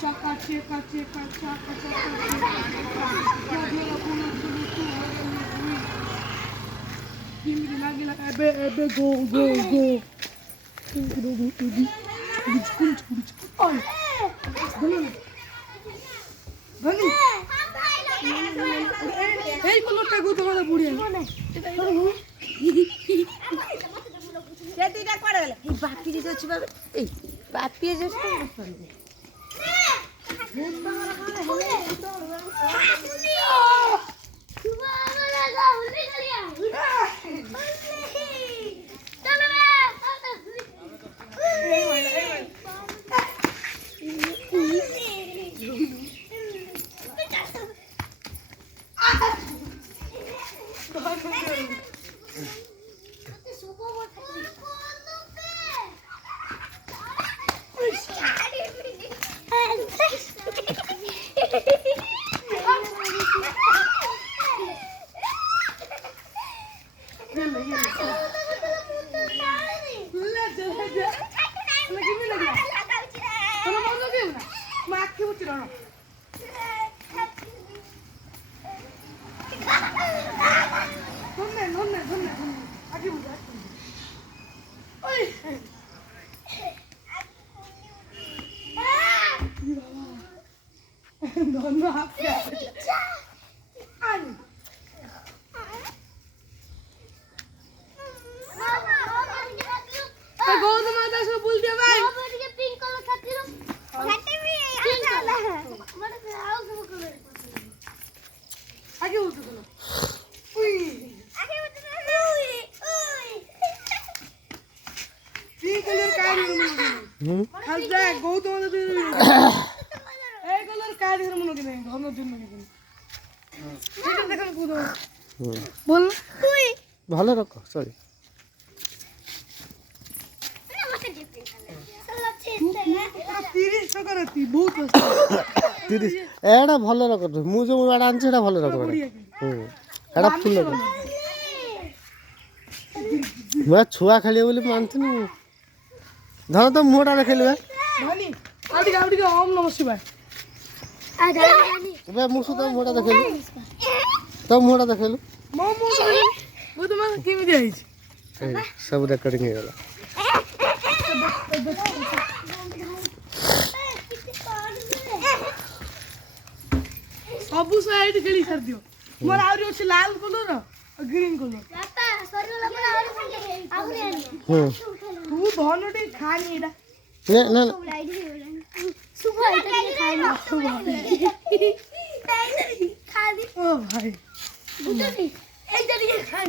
Chaka cheka cheka chaka chaka chaka. Ebe go. এই কলরটা গো তোমাদের বুড়িয়া সে দুইটা করে গেল এই বাপি যে যাচ্ছে বাবা এই বাপি যাচ্ছে ভালো রাখো সরি 30 টাকা রাতি বহুত 30 এডা ভালো রাখো মু যে এডা আনছি এডা ভালো রাখো এডা ফুল রাখো মা ছুয়া খেলিবে বলি মানছিনি ধর তো মোটা খেলবে ধনি আউটিকে ওম নমঃ শিবায় এবে মুসু তো মোটা দেখেলু তো মোটা দেখেলু মোমো वो तो मैं केमिति आइछ सब रेकॉर्डिंग हो गला सब साइड खेली कर दियो मोर आउरी अछि लाल कलर और ग्रीन कलर पापा सरीला पर आउरी तू धनटी खानी एटा ना सुबह इधर खानी खाली ओ भाई इधर ये खान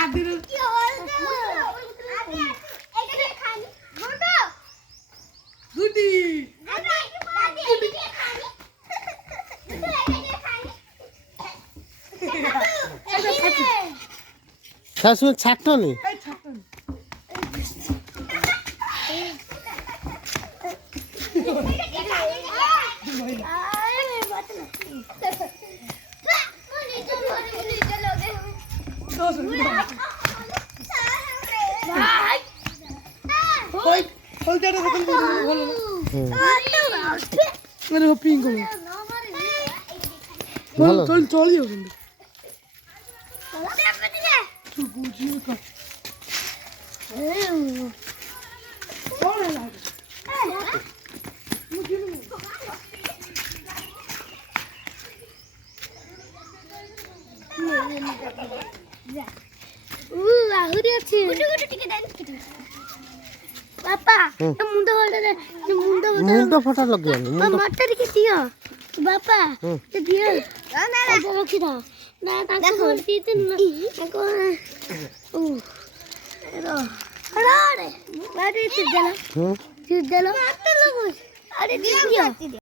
आदिर की और आदि इधर खानी घोटो गुडी खासु छाटनी मेरे को पिंक कलर चल चलियो কিন্তু तू बुझियो का कौन है लाग मुझे ଆହୁରି ଅଛି ଟିକେ ବାପା ମୁଣ୍ଡ ମୁଣ୍ଡ ଫଟା ଲଗେଇନି ମତେ ଟିକେ ଦିଅ ବାପା ଦିଅ ରଖିଥା ନା ତାଙ୍କୁ ଭର୍ତି ତାଙ୍କୁ ଆରେ ବାଡ଼ି ଚିଦେଲ ମତେ ଲଗୁ ଆରେ ଦିଅ